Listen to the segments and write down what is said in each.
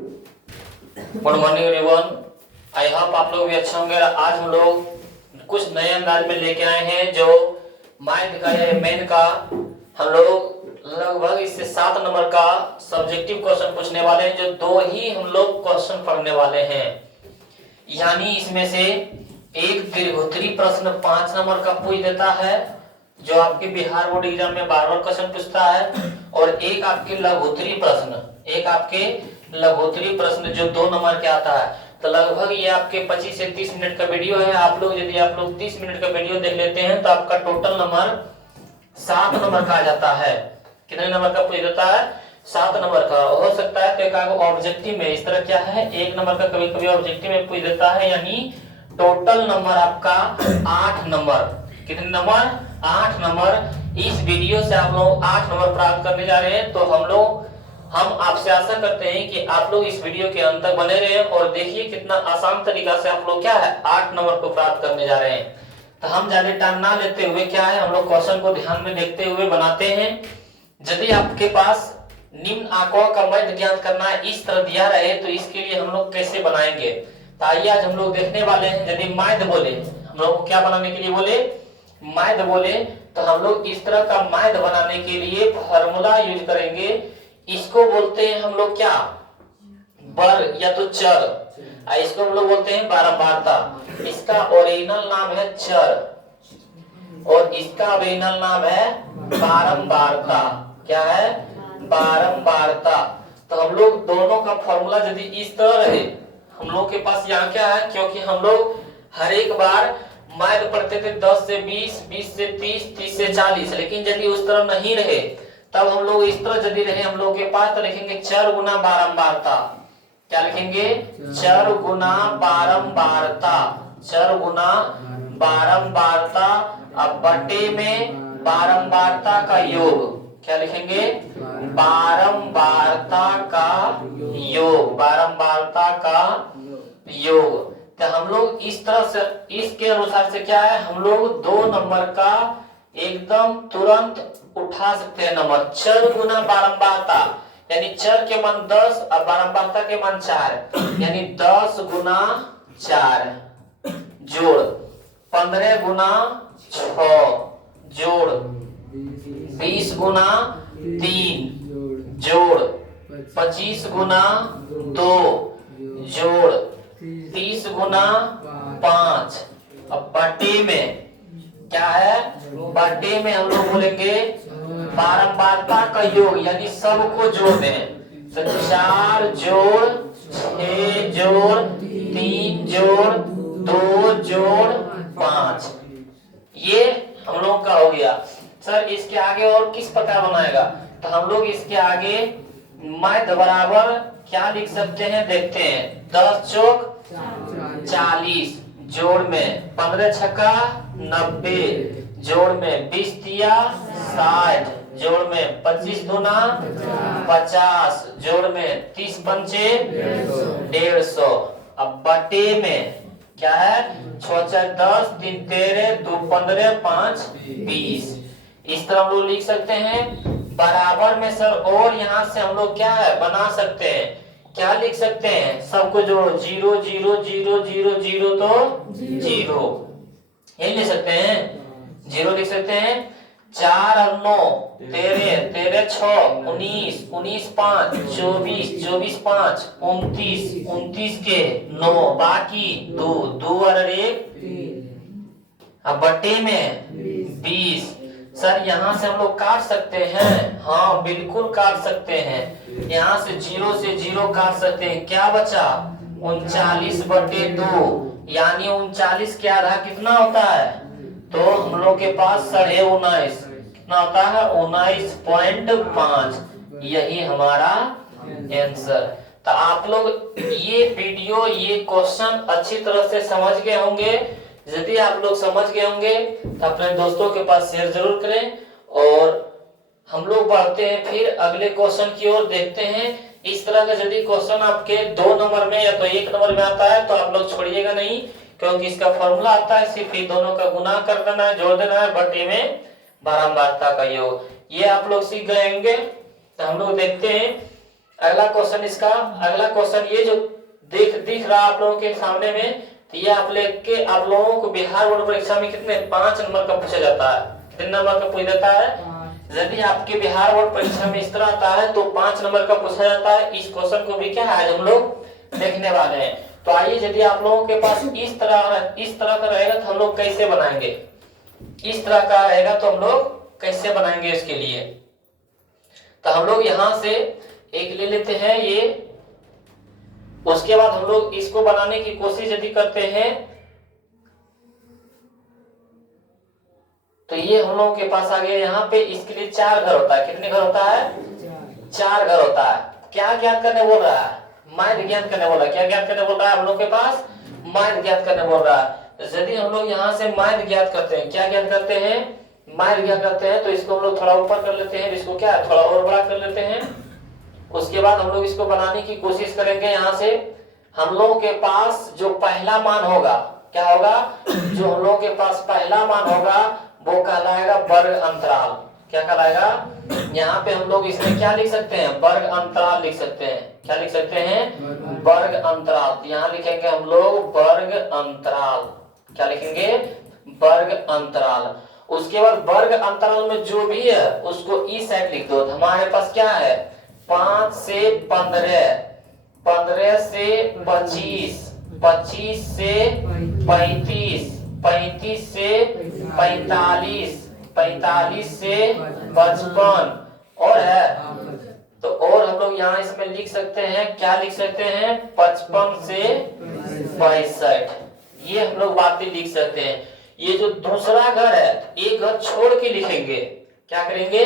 Good morning everyone. I hope आप लोग भी अच्छे होंगे। आज हम लोग कुछ नए अंदाज में लेके आए हैं जो मैथ का या मेन का हम लोग लगभग इससे 7 नंबर का सब्जेक्टिव क्वेश्चन पूछने वाले हैं, जो 2 ही हम लोग क्वेश्चन पढ़ने वाले हैं। यानी इसमें से एक दीर्घोत्तरी प्रश्न 5 नंबर का पूछ देता है, जो आपके बिहार बोर्ड एग्जाम में बार-बार क्वेश्चन पूछता है, और एक आपके लघुत्तरी प्रश्न जो 2 नंबर के आता है। तो लगभग ये आपके 25 से 30 मिनट का वीडियो है। यदि आप लोग 30 मिनट का वीडियो देख लेते हैं तो आपका टोटल नंबर 7 नंबर का आ जाता है। कितने नंबर का पूछ देता है? 7 नंबर का हो सकता है। तो एक ऑब्जेक्टिव में इस तरह क्या है, 1 नंबर का कभी कभी ऑब्जेक्टिव में पूछ देता है। यानी टोटल नंबर आपका 8 नंबर। कितने नंबर? 8 नंबर। इस वीडियो से आप लोग 8 नंबर प्राप्त करने जा रहे हैं। तो हम आपसे आशा करते हैं कि आप लोग इस वीडियो के अंत तक बने रहें और देखिए कितना आसान तरीका से आप लोग क्या है 8 नंबर को प्राप्त करने जा रहे हैं। तो हम ज्यादा टाइम ना लेते हुए क्या है, हम लोग क्वेश्चन को ध्यान में देखते हुए बनाते हैं। यदि आपके पास निम्न आंकड़ों का मध्य ज्ञात करना इस तरह दिया रहे तो इसके लिए हम लोग कैसे बनाएंगे। तो आइए आज हम लोग देखने वाले हैं। यदि माध्य बोले, हम लोग को क्या बनाने के लिए बोले? माध्य बोले, तो हम लोग इस तरह का माध्य बनाने के लिए फॉर्मूला यूज करेंगे। इसको बोलते हैं हम लोग क्या? बर या तो चर। इसको हम लोग बोलते हैं बारंबारता। इसका ओरिजिनल नाम है चर और इसका ओरिजिनल नाम है बारंबारता। क्या है? बारंबारता। तो हम लोग दोनों का फॉर्मूला यदि इस तरह रहे, हम लोग के पास यहाँ क्या है, क्योंकि हम लोग हर एक बार माध्य पढ़ते थे 10 से 20, 20 से 30, 30 से 40। लेकिन यदि उस तरह नहीं रहे तब हम लोग इस तरह यदि रहे हम लोग के पास, तो लिखेंगे चर गुना बारंबारता। क्या लिखेंगे? चर गुना बारंबारता। चर गुना बारंबारता अब बटे में बारंबारता का योग। क्या लिखेंगे? बारंबारता का योग। बारंबारता का योग। तो हम लोग इस तरह से, इसके अनुसार से क्या है, हम लोग 2 नंबर का एकदम तुरंत उठा सकते हैं नंबर। चर गुना बारंबारता यानी चर के मान 10 और बारंबारता के मान 4, यानी 10 गुना 4 जोड़ 15 गुना 6 जोड़ 20 गुना 3 जोड़ 25 गुना 2 जोड़ 30 गुना 5। अब बटे में क्या है? बटे में हम लोग बोलेंगे बारंबारता का योग, यानी सबको जोड़ दें। तो 4 जोड़ 6 जोड़ 3 जोड़ 2 जोड़ 5, ये हम लोग का हो गया। सर इसके आगे और किस प्रकार बनाएगा? तो हम लोग इसके आगे माध्य बराबर क्या लिख सकते हैं, देखते हैं। 10 चौक 40 जोड़ में 15 छक्का 90 जोड़ में 20 तिया 60 जोड़ में 25 दूना 50 जोड़ में 30 पंचे 150। अब बटे में क्या है? 6 4 10 3 13 2 15 5 20। इस तरह हम लोग लिख सकते हैं। बराबर में सर और यहाँ से हम लोग क्या है बना सकते हैं, क्या लिख सकते हैं? सबको जोड़ो 0 0 0 0 0 तो 0, यही लिख सकते हैं। 0 लिख सकते हैं। 4 और 9 13 13 6 19 19 5 24 24 5 29 29 के 9 बाकी 2 2 और 1 अब बटे में 20। सर यहाँ से हम लोग काट सकते हैं? हाँ बिल्कुल काट सकते हैं। यहाँ से 0 से 0 काट सकते हैं। क्या बचा? 39 बटे 2, यानी 39 के आधा कितना होता है? तो हम लोग के पास 19.5 कितना होता है? 19.5। यही हमारा आंसर। तो आप लोग ये वीडियो, ये क्वेश्चन अच्छी तरह से समझ गए होंगे। यदि आप लोग समझ गए होंगे तो अपने दोस्तों के पास शेयर जरूर करें। और हम लोग बढ़ते हैं फिर अगले क्वेश्चन की ओर, देखते हैं। इस तरह का यदि क्वेश्चन आपके 2 नंबर में या तो 1 नंबर में आता है तो आप लोग छोड़िएगा नहीं, क्योंकि इसका फॉर्मूला आता है। सिर्फ ये दोनों का गुना कर देना है, जोड़ देना है, बटे में बारंबारता का योग। ये आप लोग सीख गए होंगे। तो हम लोग देखते हैं अगला क्वेश्चन इसका, अगला क्वेश्चन ये जो दिख रहा आप लोगों के सामने में, तो ये आप लोगों को बिहार बोर्ड परीक्षा में कितने 5 नंबर का पूछा जाता है। कितने नंबर का पूछा जाता है? यदि आपके बिहार बोर्ड परीक्षा में इस तरह आता है तो 5 नंबर का पूछा जाता है। इस क्वेश्चन को भी क्या है आज हम लोग देखने वाले हैं। तो आइए, यदि आप लोगों के पास इस तरह का रहेगा तो हम लोग कैसे बनाएंगे, इस तरह का रहेगा तो हम लोग कैसे बनाएंगे इसके लिए। तो हम लोग यहां से एक ले लेते हैं ये, उसके बाद हम लोग इसको बनाने की कोशिश यदि करते हैं तो ये हम लोगों के पास आ गया। यहाँ पे इसके लिए 4 घर होता है। कितने घर होता है? 4 घर होता है। क्या ज्ञात करने बोल रहा है? माइंड ज्ञात करने बोल रहा है। क्या ज्ञात करने बोल रहा है? हम लोग के पास माइंड ज्ञात करने बोल रहा है। तो यदि हम लोग यहाँ से माइंड ज्ञात करते हैं, क्या ज्ञात करते हैं? माइंड ज्ञात करते हैं, तो इसको हम लोग थोड़ा ऊपर कर लेते हैं, इसको क्या थोड़ा और बड़ा कर लेते हैं। उसके बाद हम लोग इसको बनाने की कोशिश करेंगे। यहाँ से हम लोगों के पास जो पहला मान होगा, क्या होगा? जो हम लोगों के पास पहला मान होगा वो कहलाएगा वर्ग अंतराल। क्या कहलाएगा? यहाँ पे हम लोग इसमें क्या लिख सकते हैं? वर्ग अंतराल लिख सकते हैं। क्या लिख सकते हैं? वर्ग अंतराल। यहाँ लिखेंगे हम लोग वर्ग अंतराल। क्या लिखेंगे? वर्ग अंतराल। उसके बाद वर्ग अंतराल में जो भी है उसको इस साइड लिख दो। हमारे पास क्या है? 5 से 15, 15 से 25, 25 से 35, 35 से 45, 45 से 55 और है तो और हम लोग यहाँ इसमें लिख सकते हैं, क्या लिख सकते हैं? 55 से 62। ये हम लोग बातें लिख सकते हैं। ये जो दूसरा घर है एक घर छोड़ के लिखेंगे। क्या करेंगे?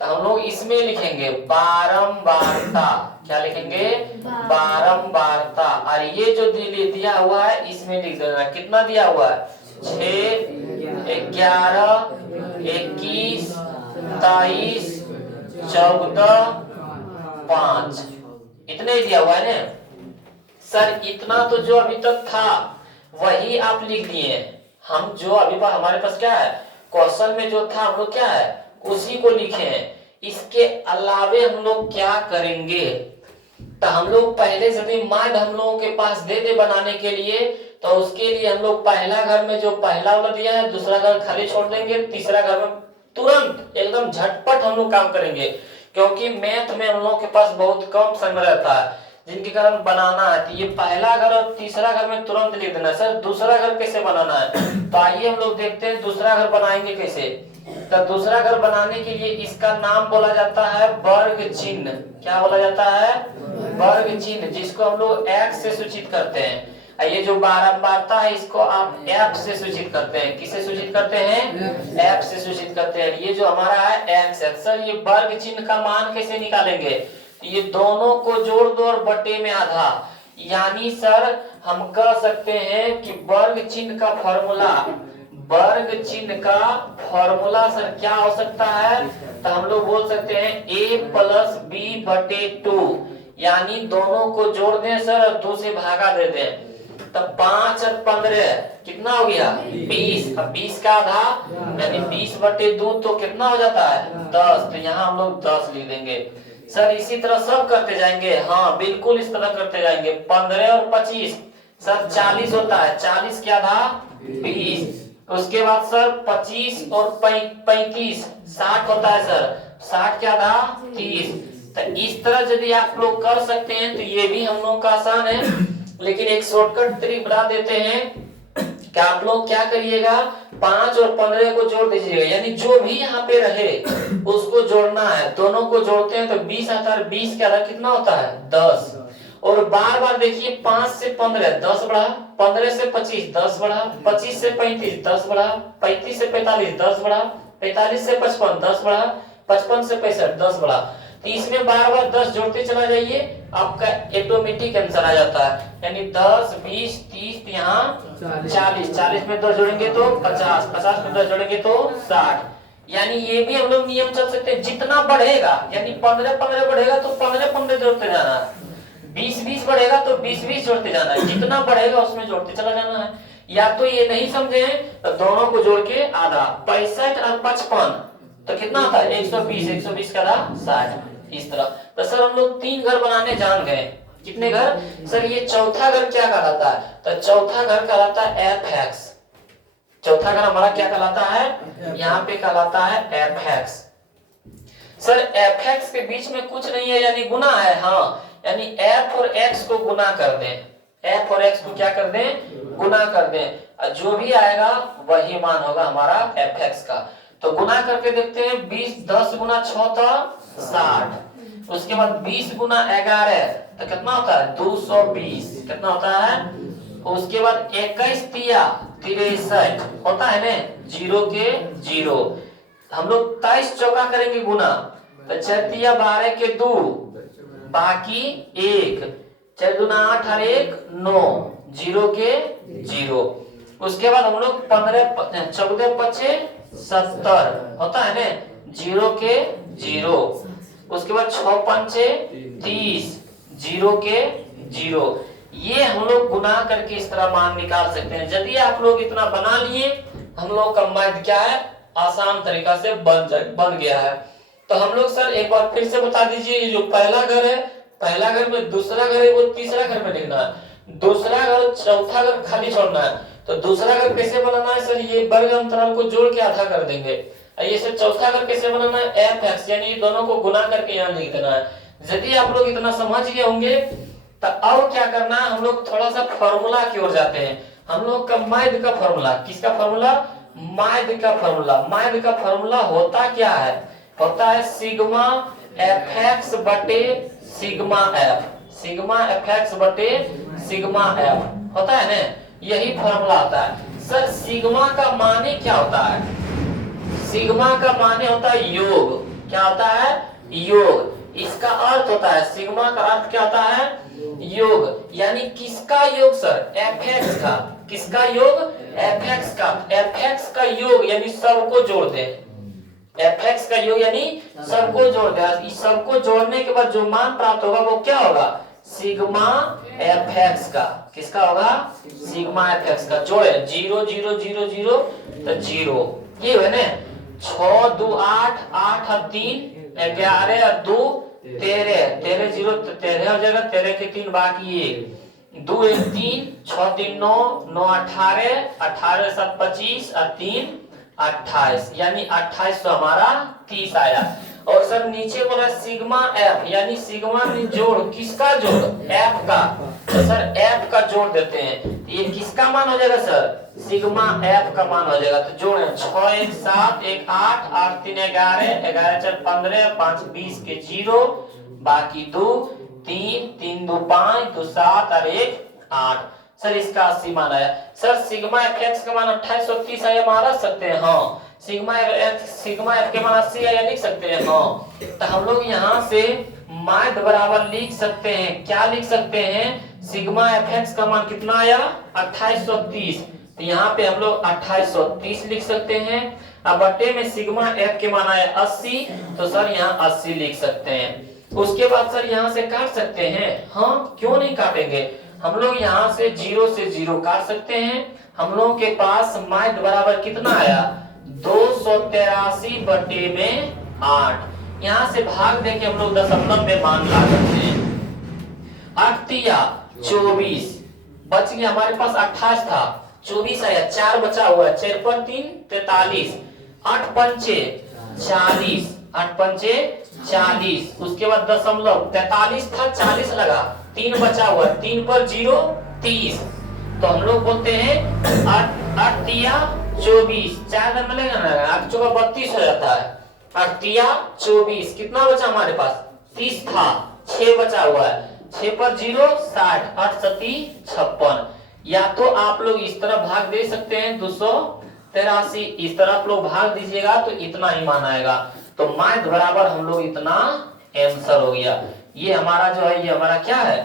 तो हम लोग इसमें लिखेंगे बारंबारता। क्या लिखेंगे? बारंबारता। और ये जो दिया हुआ है इसमें लिख देना। कितना दिया हुआ है? 6, 11, 21, 23, 14, 5 इतने दिया हुआ है ना सर। इतना तो जो अभी तक था वही आप लिख दिए। हम जो अभी हमारे पास क्या है क्वेश्चन में जो था हम लोग क्या है उसी को लिखे हैं। इसके अलावे हम लोग क्या करेंगे? तो हम लोग पहले से माइंड हम लोगों के पास दे दे बनाने के लिए, तो उसके लिए हम लोग पहला घर में जो पहला वाला दिया है दूसरा घर खाली छोड़ देंगे, तीसरा घर में तुरंत एकदम झटपट हम लोग काम करेंगे। क्योंकि मैथ में हम लोग के पास बहुत कम समय रहता है जिनके कारण बनाना है। तो ये पहला घर और तीसरा घर में तुरंत लिख देना। सर दूसरा घर कैसे बनाना है? तो आइए हम लोग देखते हैं दूसरा घर बनाएंगे कैसे। तो दूसरा घर बनाने के लिए इसका नाम बोला जाता है वर्ग चिन्ह। क्या बोला जाता है? वर्ग चिन्ह, जिसको हम लोग एक्स से सूचित करते हैं। ये जो बारंबारता है इसको आप एफ से सूचित करते हैं। किसे सूचित करते हैं? एफ से सूचित करते हैं। ये जो हमारा है एक्स है। सर ये वर्ग चिन्ह का मान कैसे निकालेंगे? ये दोनों को जोड़ दो और बटे में आधा। यानी सर हम कह सकते हैं कि वर्ग चिन्ह का फॉर्मूला, वर्ग चिन्ह का फॉर्मूला सर क्या हो सकता है? तो हम लोग बोल सकते हैं a प्लस बी बटे 2। यानी दोनों को जोड़ दें सर और 2 से भागा दे दें। तो 5 और 15 कितना हो गया? 20। अब 20 का आधा यानी 20 बटे 2 तो कितना हो जाता है? 10। तो यहाँ हम लोग 10 लिख देंगे। सर इसी तरह सब करते जाएंगे। हाँ बिल्कुल इस तरह करते जाएंगे। 15 और 25 सर 40 होता है। 40 के आधा 20। उसके बाद सर 25 और 35 60 होता है सर। 60 के आधा 30। तो इस तरह यदि आप लोग कर सकते हैं तो ये भी हम लोग का आसान है। लेकिन एक शॉर्टकट ट्रिक बता देते हैं कि आप लोग क्या करिएगा 5 और 15 को जोड़ दीजिएगा। यानी जो भी यहाँ पे रहे उसको जोड़ना है। दोनों को जोड़ते हैं तो 20 आता है। 20 के आधा कितना होता है? 10। और बार बार देखिए 5 से 15 10 बढ़ा, 15 से 25 10 बढ़ा, 25 से 35 10 बढ़ा, 35 से 45 10 बढ़ा, 45 से 55 10 बढ़ा, 55 से 65 10 बढ़ा। तो इसमें बार बार 10 जोड़ते चला जाइए, आपका ऑटोमेटिक आंसर आ जाता है। यानी 10 20 30 यहाँ 40, 40 में 10 जोड़ेंगे तो 50, 50 में 10 जोड़ेंगे तो 60। यानी ये भी हम लोग नियम चल सकते हैं। जितना बढ़ेगा यानी 15 15 बढ़ेगा तो 15 15 जोड़ते जाना है। 20 20 बढ़ेगा तो 20 20 जोड़ते जाना है। जितना बढ़ेगा उसमें जोड़ते चला जाना है। या तो ये नहीं समझे तो दोनों को जोड़ के आधा 65 और 55 तो कितना आता है? 120, 120 का आधा 60। इस तरह तो सर हम लोग 3 घर बनाने जान गए। कितने घर सर? ये चौथा घर क्या कहलाता है? तो चौथा घर कहलाता है एफ एक्स। चौथा घर हमारा क्या कहलाता है? यहाँ पे कहलाता है F x. Sir F x के बीच में कुछ नहीं है यानी गुना है। हाँ, यानी एफ और एक्स को गुना कर दें, एफ और एक्स को क्या कर दें? गुना कर दें, और जो भी आएगा वही मान होगा हमारा एफ एक्स का। तो गुना करके देखते हैं। 20 10 गुना 6 तो 60, उसके बाद 20 गुना 11 तो कितना होता है? 220। कितना होता है? उसके बाद 21 तिया 63 होता है ना, 0 के 0। हम लोग 23 चौका करेंगे गुना, तो 4 तिया 12 के 2 बाकी 1, 4 दूना 8 और 1 9, 0 के 0। उसके बाद हम लोग 14 पचे 70 होता है ना, 0 के 0। उसके बाद 6 पंचे 30, 0 के 0। ये हम लोग गुना करके इस तरह मान निकाल सकते हैं। यदि आप लोग इतना बना लिए, हम लोग का मैथ क्या है? आसान तरीका से बन गया है। तो हम लोग सर एक बार फिर से बता दीजिए, ये जो पहला घर है, पहला घर में दूसरा घर है वो तीसरा घर में लिखना है, दूसरा घर चौथा घर खाली छोड़ना है। तो दूसरा घर कैसे बनाना है सर? ये वर्ग अंतराल को जोड़ के आधा कर देंगे। ये सर चौथा घर कैसे बनाना है? एफ एक्स, यानी ये दोनों को गुना करके यहाँ लिख देना है। यदि आप लोग इतना समझ गए होंगे तो अब क्या करना है? हम लोग थोड़ा सा फॉर्मूला की ओर जाते हैं। हम लोग का मैथ का फॉर्मूला, किसका फॉर्मूला? मैथ का फॉर्मूला। मैथ का फॉर्मूला होता क्या है? होता है सिग्मा एफ एक्स बटे sigma F, sigma F x बटे सिग्मा एफ होता है ना, यही फॉर्मूला होता है। सर सिग्मा का माने क्या होता है? सिग्मा का माने होता है योग। क्या होता है? योग। इसका अर्थ होता है, सिग्मा का अर्थ क्या होता है? योग। यानी किसका योग सर? एफ एक्स का। किसका योग? एफ एक्स का। एफ एक्स का योग यानी सबको जोड़ दे, एफ एक्स का योग यानी सबको जोड़ दे। इस सबको जोड़ने के बाद जो मान प्राप्त होगा वो क्या होगा? सिग्मा एफ एक्स का। किसका होगा? सिग्मा एफ एक्स का। जोड़े 0 0 0 0 तो 0, ये है ना। 6 2 8 8 और 3 11 और 2 13 13 0 तो 13 हो जाएगा, 13 के 3 बाकी 1, 2 1 3, 6 3 9 9 18 18 7 25 और 3 28, यानी 28 तो हमारा 30 आया। और सर नीचे बोला सिग्मा एफ, यानी सिग्मा में जोड़, किसका जोड़? एफ का। तो सर एफ का जोड़ देते हैं, ये किसका मान हो जाएगा सर? सिग्मा एफ का मान हो जाएगा। तो जोड़े 6 1 7 1 8 8 3 11 11 4 15 5 20 के 0 बाकी 2 3 3 2 5 2 7 और 1 8। सर इसका 80 मान आया। सर सिग्मा एफ एक्स का मान 2830 आया, मारा सकते हैं? हाँ। सिग्मा एफ के मान 80 आया, लिख सकते हैं? हाँ। तो हम लोग यहाँ से मैथ बराबर लिख सकते हैं, क्या लिख सकते हैं? सिग्मा एफ एक्स का मान कितना आया? 2830। तो यहाँ पे हम लोग 2830 लिख सकते हैं। अब बटे में सिग्मा एफ के मान आया 80, तो सर यहाँ 80 लिख सकते हैं। उसके बाद सर यहाँ से काट सकते हैं? हाँ, क्यों नहीं काटेंगे? हम लोग यहाँ से 0 से 0 काट सकते हैं। हम लोगों के पास मैथ बराबर कितना आया? 283 बटे में 8। यहाँ से भाग देके हम लोग दशमलव में मान ला सकते हैं। 8 तिया 24 बच गया, हमारे पास 28 था, 24 आया, 4 बचा हुआ है, 4 पर 3 43, 8 पंचे 40, 8 पंचे 40। उसके बाद दशमलव 43 था, 40 लगा, 3 बचा हुआ, 3 पर 0 30। तो हम लोग बोलते हैं 8 तिया 24, 4 में मिलेगा ना, 8 चौका 32 हो जाता है। 8 तिया 24, कितना बचा हमारे पास? 30 था, 6 बचा हुआ है, 6 पर 0 60, 8 सती 56। या तो आप लोग इस तरह भाग दे सकते हैं 283, इस तरह आप लोग भाग दीजिएगा तो इतना ही मान आएगा। तो मैथ बराबर हम लोग इतना आंसर हो गया। ये हमारा जो है, ये हमारा क्या है?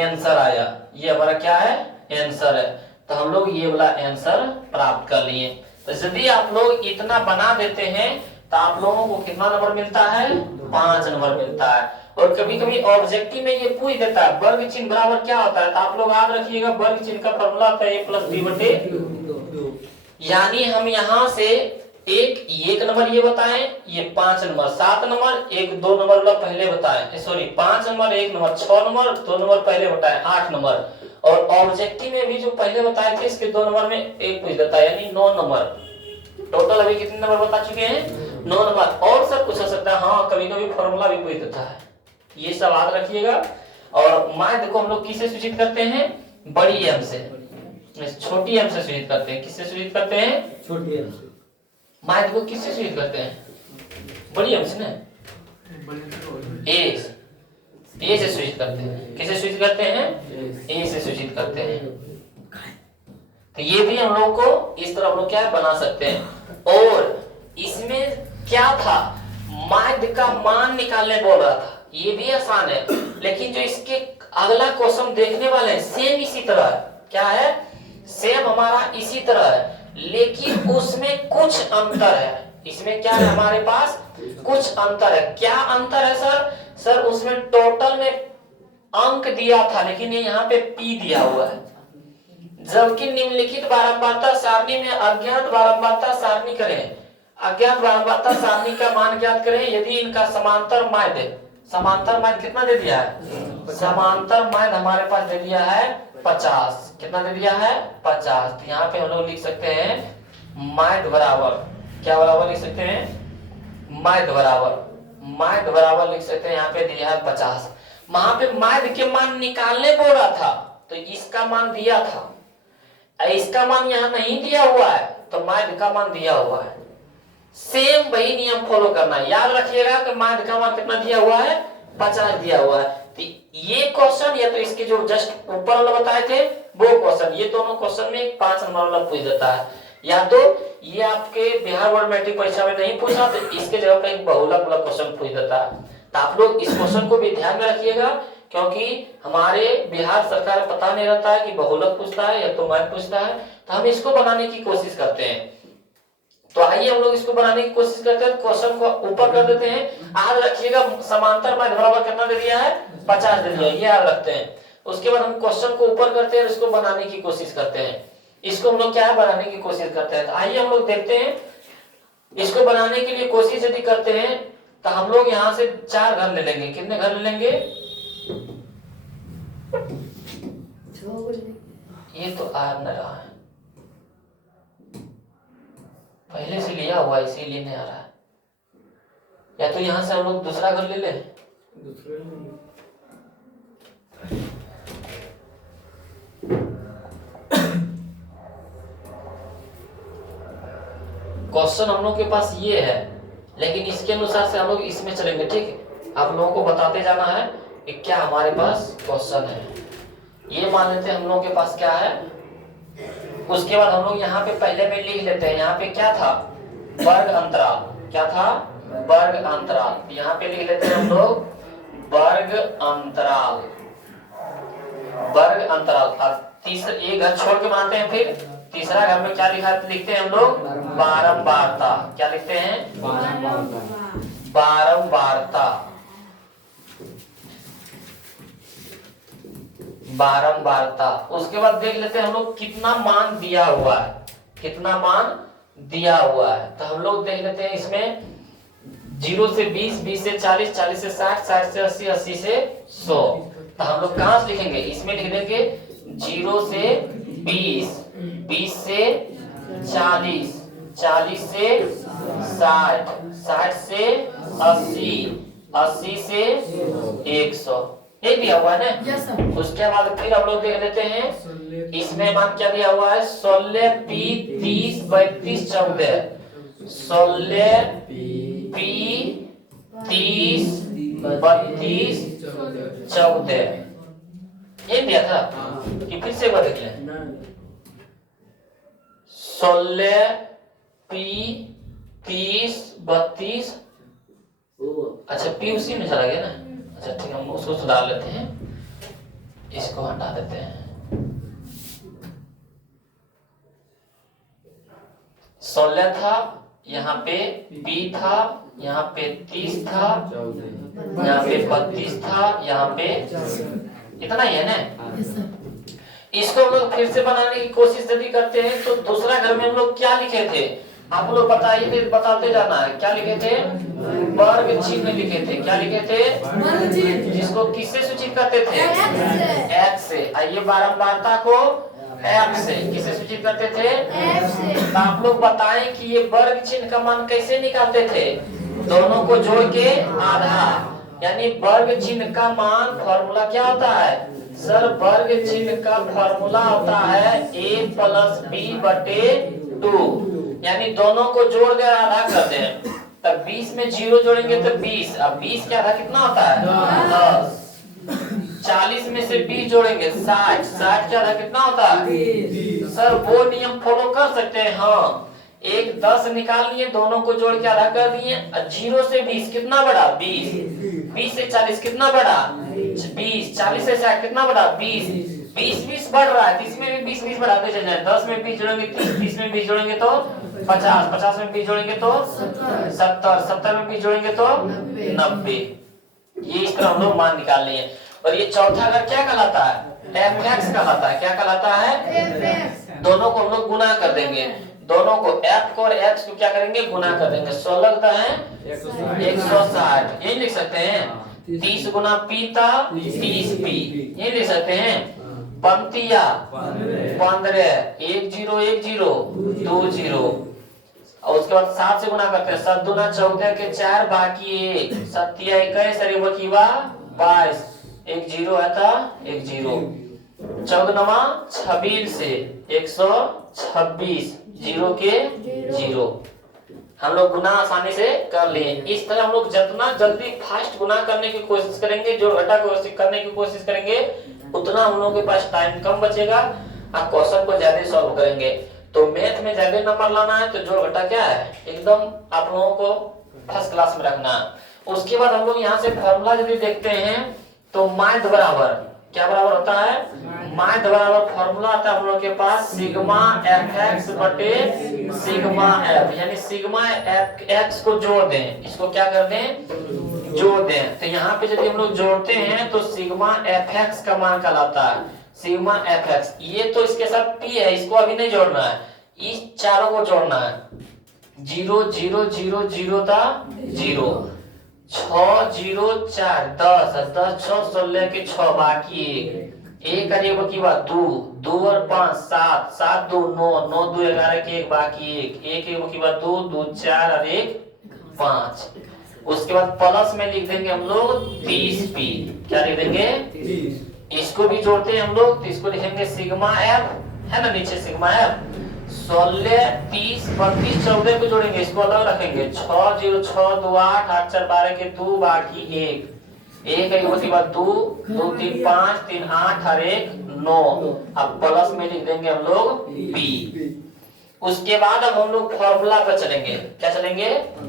आंसर आया। ये हमारा क्या है? आंसर है। तो हम लोग ये वाला आंसर प्राप्त कर लिए। तो यदि आप लोग इतना बना देते हैं तो आप लोगों को कितना नंबर मिलता है? 5 नंबर मिलता है। और कभी कभी ऑब्जेक्टिव में ये पूछ देता है वर्ग चिन्ह बराबर क्या होता है, तो आप लोग याद रखिएगा वर्ग चिन्ह का फॉर्मूला होता है a + b/, यानी हम यहाँ से एक नंबर ये बताएं, ये 5 नंबर 7 नंबर, एक 2 नंबर वाला पहले बताएं, sorry 5 number 1 number 6 number 2 number पहले बताएं 8 नंबर। और ऑब्जेक्टिव में भी जो पहले बताए थे इसके 2 नंबर में एक पूछ देता है, यानी 9 नंबर। टोटल अभी कितने नंबर बता चुके हैं? 9 नंबर। और सब पूछ सकता है, हाँ कभी कभी फॉर्मूला भी पूछ देता है, ये सब याद रखिएगा। और माध्य को हम लोग किससे सूचित करते हैं? बड़ी एम से, छोटी एम से सूचित करते हैं। किससे सूचित करते हैं? छोटी एम से। माध्य को किससे सूचित करते हैं? बड़ी एम से ना, ए से सूचित करते हैं। किससे सूचित करते हैं? ए से सूचित करते हैं। तो ये भी हम लोग को इस तरह हम लोग क्या बना सकते हैं। और इसमें क्या था, माध्य का मान निकालने बोल रहा था, ये भी आसान है। लेकिन जो इसके अगला क्वेश्चन देखने वाले हैं सेम इसी तरह है। क्या है? सेम हमारा इसी तरह है, लेकिन उसमें कुछ अंतर है। इसमें क्या है हमारे पास? कुछ अंतर है। क्या अंतर है सर? सर उसमें टोटल में अंक दिया था, लेकिन ये यहाँ पे पी दिया हुआ है। जबकि निम्नलिखित बारंबारता सारणी में अज्ञात बारंबारता सारणी करें, अज्ञात बारंबारता सारणी का मान ज्ञात करें यदि इनका समांतर माध्य कितना दे दिया है? समांतर माध्य हमारे पास दे दिया है 50। कितना दे दिया है? 50। तो यहाँ पे हम लोग लिख सकते हैं माध्य बराबर, क्या बराबर लिख सकते हैं? माध्य बराबर लिख सकते हैं, यहाँ पे दिया है 50। वहां पे माध्य के मान निकालने बोल रहा था, तो इसका मान दिया था, इसका मान यहाँ नहीं दिया हुआ है, तो माध्य का मान दिया हुआ है। सेम वही नियम फॉलो करना है। याद रखिएगा कि माध्य का मान कितना दिया हुआ है? 50 दिया हुआ है। तो ये क्वेश्चन या तो इसके जो जस्ट ऊपर वाला बताए थे वो क्वेश्चन, ये दोनों क्वेश्चन में 5 नंबर वाला पूछ देता है। या तो ये आपके बिहार बोर्ड मैट्रिक परीक्षा में नहीं पूछा, तो इसके जगह पे एक बहुलक वाला क्वेश्चन पूछ देता है। तो आप लोग इस क्वेश्चन को भी ध्यान में रखिएगा, क्योंकि हमारे बिहार सरकार को पता नहीं रहता है कि बहुलक पूछता है या तो मैथ पूछता है। तो हम इसको बनाने की कोशिश करते हैं। तो आइए हम लोग इसको बनाने की कोशिश करते हैं। क्वेश्चन को ऊपर कर देते हैं। याद रखिएगा समांतर माध्य बराबर कितना दे दिया है? 50 दे दिया, ये याद रखते हैं। उसके बाद हम क्वेश्चन को ऊपर करते हैं और इसको बनाने की कोशिश करते हैं। इसको हम लोग क्या है? बनाने की कोशिश करते हैं। तो आइए हम लोग देखते हैं। इसको बनाने के लिए कोशिश यदि करते हैं तो हम लोग यहाँ से 4 घर ले लेंगे। कितने घर ले लेंगे? ये तो आ न रहा है, पहले से लिया हुआ इसीलिए नहीं आ रहा है। या तो यहाँ से हम लोग दूसरा घर ले लें। क्वेश्चन हम लोग के पास ये है, लेकिन इसके अनुसार से हम लोग इसमें चलेंगे। ठीक है, आप लोगों को बताते जाना है कि क्या हमारे पास क्वेश्चन है। ये मान लेते हैं हम लोगों के पास क्या है। उसके बाद हम लोग यहाँ पे पहले में लिख लेते हैं। यहाँ पे क्या था? वर्ग अंतराल। क्या था? वर्ग अंतराल। यहाँ पे लिख लेते हैं हम लोग वर्ग अंतराल। तीसरा एक घर छोड़ के बनाते हैं। फिर तीसरा घर में क्या लिखते हैं हम लोग? बारंबारता। क्या लिखते हैं? बारंबारता। उसके बाद देख लेते हैं हम लोग कितना मान दिया हुआ है। तो हम लोग देख लेते हैं इसमें 0 से 20, 20 से 40, 40 से 60, 60 से 80, 80 से 100। तो हम लोग कहां से लिखेंगे? इसमें लिख देंगे 0 से 20, 20 से 40, 40 से 60, 60 से 80, 80 से 100। ये दिया हुआ है ना। उसके बाद फिर हम लोग देख लेते हैं इसमें मान क्या दिया हुआ है? 16 पी 30 32 14। 16 पी 30 32 14 ये दिया था कि फिर से एक बार देख लें। 16 पी 30 32। अच्छा पी उसी में चला गया ना। अच्छा ठीक है, हम उसको सुधार लेते हैं, इसको हटा देते हैं। 16 था, यहाँ पे बी था, यहाँ पे 30 था, यहाँ पे 32 था, यहाँ पे इतना ही है ना। इसको हम लोग फिर से बनाने की कोशिश यदि करते हैं तो दूसरा घर में हम लोग क्या लिखे थे? आप लोग बताइए, बताते जाना है। क्या लिखे थे? वर्ग चिन्ह लिखे थे। क्या लिखे थे? जिसको किससे सूचित करते थे? एक्स से। आइए बारंबारता को एफ से। किससे सूचित करते थे? एफ से। तो आप लोग बताएं कि ये वर्ग चिन्ह का मान कैसे निकालते थे? दोनों को जोड़ के आधा, यानी वर्ग चिन्ह का मान फॉर्मूला क्या होता है सर? वर्ग चिन्ह का फॉर्मूला होता है a प्लस बी बटे 2, यानी दोनों को जोड़ कर आधा कर दें। तब 20 में 0 जोड़ेंगे तो 20, अब 20 का आधा कितना होता है? 10। 40 में से 20 जोड़ेंगे 60, 60 का आधा कितना होता है सर? वो नियम फॉलो कर सकते हैं। हाँ, एक 10 निकाल लिए, दोनों को जोड़ के आधा कर दिए। 0 से 20 कितना बड़ा? 20। 20 से 40 कितना बड़ा? 20। 40 से 60 कितना बड़ा? 20। 20 बढ़ रहा है, 30 में भी 20 बढ़ाते चले जाए। 10 में 20 जोड़ेंगे 30, 30 में 20 जोड़ेंगे तो 50, 50 में 20 जोड़ेंगे तो 70, 70 में 20 जोड़ेंगे तो 90। ये इस तरह हम लोग मान निकाल लिए। और ये चौथा अगर क्या कहलाता है? fx कहलाता है। क्या कहलाता है? दोनों को हम लोग गुना कर देंगे। दोनों को f को और x को क्या करेंगे? गुना कर देंगे। 16 है 160, यही लिख सकते हैं। 30 गुना पीता 30 पी, यही लिख सकते हैं। पंक्तिया 15, 1 0 1 0 2 0। और उसके बाद 7 से गुना करते हैं। 7 दूना 14 के 4 बाकी 1, 7 21 सरी बकीवा 22, 1 0 है था 1 0। 14 26 से 126, 0 के 0। हम लोग गुना आसानी से कर लिए। इस तरह हम लोग जितना जल्दी फास्ट गुना करने की कोशिश करेंगे, जो घटा करने की कोशिश करेंगे, उतना हम लोगों के पास टाइम कम बचेगा और क्वेश्चन को ज्यादा सॉल्व करेंगे। तो मैथ में ज्यादा नंबर लाना है तो जोड़ घटा क्या है एकदम आप लोगों को फर्स्ट क्लास में रखना है। उसके बाद हम लोग यहाँ से फॉर्मूला यदि देखते हैं तो माध्य बराबर क्या बराबर होता है? माध्य बराबर फॉर्मूला आता है हम लोग के पास सिग्मा एफ एक्स बटे सिग्मा एफ, यानी सिग्मा एफ एक्स को जोड़ दें, इसको क्या कर दें? जोड़ दें। तो यहाँ पे यदि हम लोग जोड़ते हैं तो सिग्मा एफ एक्स का मान कहलाता है सिग्मा एफ एक्स। ये तो इसके साथ p है, इसको अभी नहीं जोड़ना है, इस चारों को जोड़ना है। 0 0 0 0 था 0, 6 0 4 10, 10 6 16 के 6 बाकी 1 करिए बाकी बात 2 2 और 5 7 7 2 9 9 2 11 के 1 बाकी 1 1 बाकी बात 2 2 4 और 1 5। उसके बाद प्लस में लिख देंगे हम लोग 30p। क्या लिख देंगे? 30। इसको भी जोड़ते हैं हम लोग तो इसको लिखेंगे सिग्मा एफ, है ना नीचे सिग्मा एफ। 16 30 32 14 को जोड़ेंगे, इसको अलग रखेंगे। 6 0 6 2 8 8 4 12 के 2 बाकी 1 1 के बाद 2 2 3 5 3 8 और 1 9। अब प्लस में लिख देंगे हम लोग p। उसके बाद अब हम लोग फॉर्मूला पर चलेंगे। क्या चलेंगे?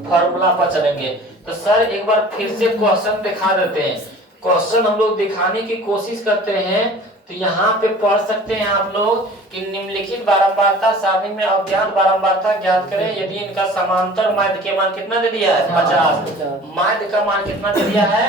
फॉर्मूला पर चलेंगे। तो सर एक बार फिर से क्वेश्चन दिखा देते हैं। क्वेश्चन हम लोग दिखाने की कोशिश करते हैं। तो यहाँ पे पढ़ सकते हैं आप लोग कि निम्नलिखित बारंबारता सारणी में अज्ञात बारंबारता ज्ञात करें यदि इनका समांतर माध्य के मान कितना दे दिया है? 50। माध्य का मान कितना दे दिया है?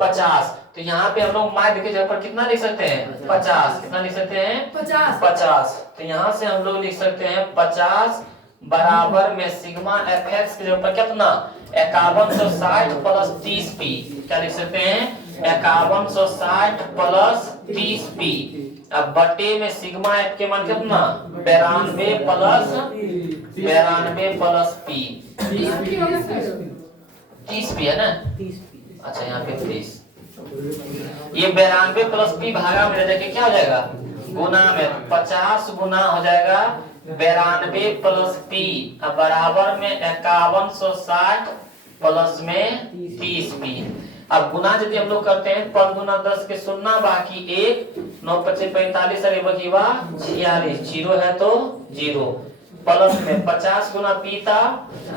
50। तो यहाँ पे हम लोग माध्य के जगह पर कितना लिख सकते हैं? 50। कितना लिख सकते हैं? 50। तो यहाँ से हम लोग लिख सकते हैं 50 बराबर में सिग्मा एफ एक्स के जगह पर कितना? 5160 प्लस 30p। क्या लिख सकते हैं? 5160 प्लस 30p। अब बटे में सिग्मा एफ के मान कितना? 92 प्लस p। 30p है ना? अच्छा यहाँ पे 30। ये 92 प्लस p भागा में जाके क्या हो जाएगा? गुना में 50 गुना हो जाएगा 92 प्लस p बराबर में 5160 प्लस में 30p। अब गुना यदि हम लोग करते हैं 5 गुना 10 के 0 बाकी 1 9 25 45 अरे बकीवा 46 0 है तो 0 प्लस में 50 गुना p था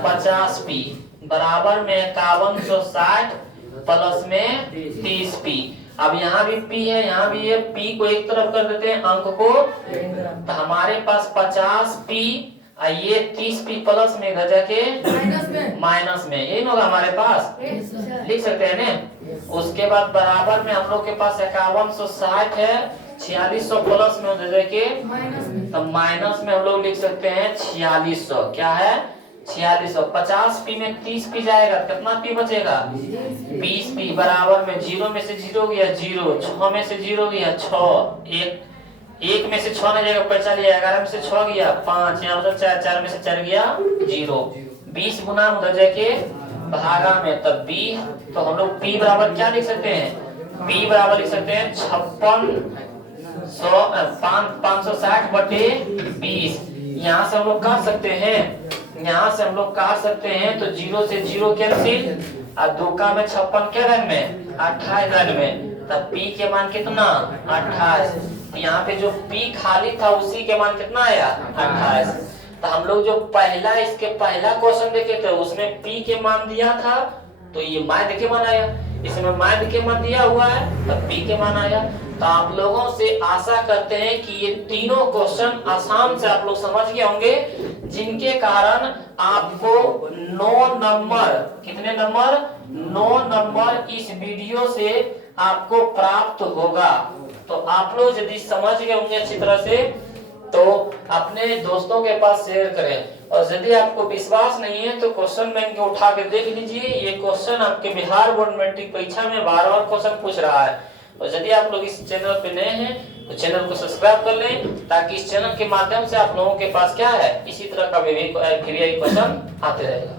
50p बराबर में 5160 प्लस में 30p। अब यहाँ भी p है यहाँ भी है, p को एक तरफ कर देते हैं अंक को, तो हमारे पास 50p ये 30p प्लस में इधर जाके माइनस में यही होगा हमारे पास, लिख सकते हैं ना। उसके बाद बराबर में हम लोग के पास 5160 है 4600 प्लस में उधर जाके तो माइनस में हम लोग लिख सकते हैं 4600। क्या है? 4600। 50p में 30p जाएगा, कितना p बचेगा? 20p बराबर में 0 में से 0 गया 0, 6 में से 0 गया 6, एक में से 6 नहीं जाएगा, 45, 11 में से 6 गया 5, यहाँ मतलब 4 में से 4 गया 0। 20 गुना उधर जाके भागा में, तब 20, तो हम लोग p बराबर क्या लिख सकते हैं? p बराबर लिख सकते हैं 560 बटे 20। यहाँ से हम लोग काट सकते हैं, यहाँ से हम लोग काट सकते हैं, तो 0 से 0 कैंसिल, और 2 का में 56 क्या रंग में? 28 रंग में, तब p के मान कितना? 28। यहाँ पे जो p खाली था उसी के मान कितना आया? 28। तो हम लोग जो पहला इसके पहला क्वेश्चन देखे थे उसमें p के मान दिया था, तो ये माध्य के मान आया, इसमें माध्य के मान दिया हुआ है तब p के मान आया। तो आप लोगों से आशा करते हैं कि ये तीनों क्वेश्चन आसान से आप लोग समझ गए होंगे, जिनके कारण आपको 9 नंबर, कितने नंबर? 9 नंबर इस वीडियो से आपको प्राप्त होगा। तो आप लोग यदि समझ गए होंगे अच्छी तरह से तो अपने दोस्तों के पास शेयर करें, और यदि आपको विश्वास नहीं है तो क्वेश्चन बैंक के उठा के देख लीजिए। ये क्वेश्चन आपके बिहार बोर्ड मैट्रिक परीक्षा में बार-बार क्वेश्चन पूछ रहा है। और यदि आप लोग इस चैनल पे नए हैं तो चैनल को सब्सक्राइब कर लें, ताकि इस चैनल के माध्यम से आप लोगों के पास क्या है, इसी तरह का भी क्वेश्चन आते रहेगा।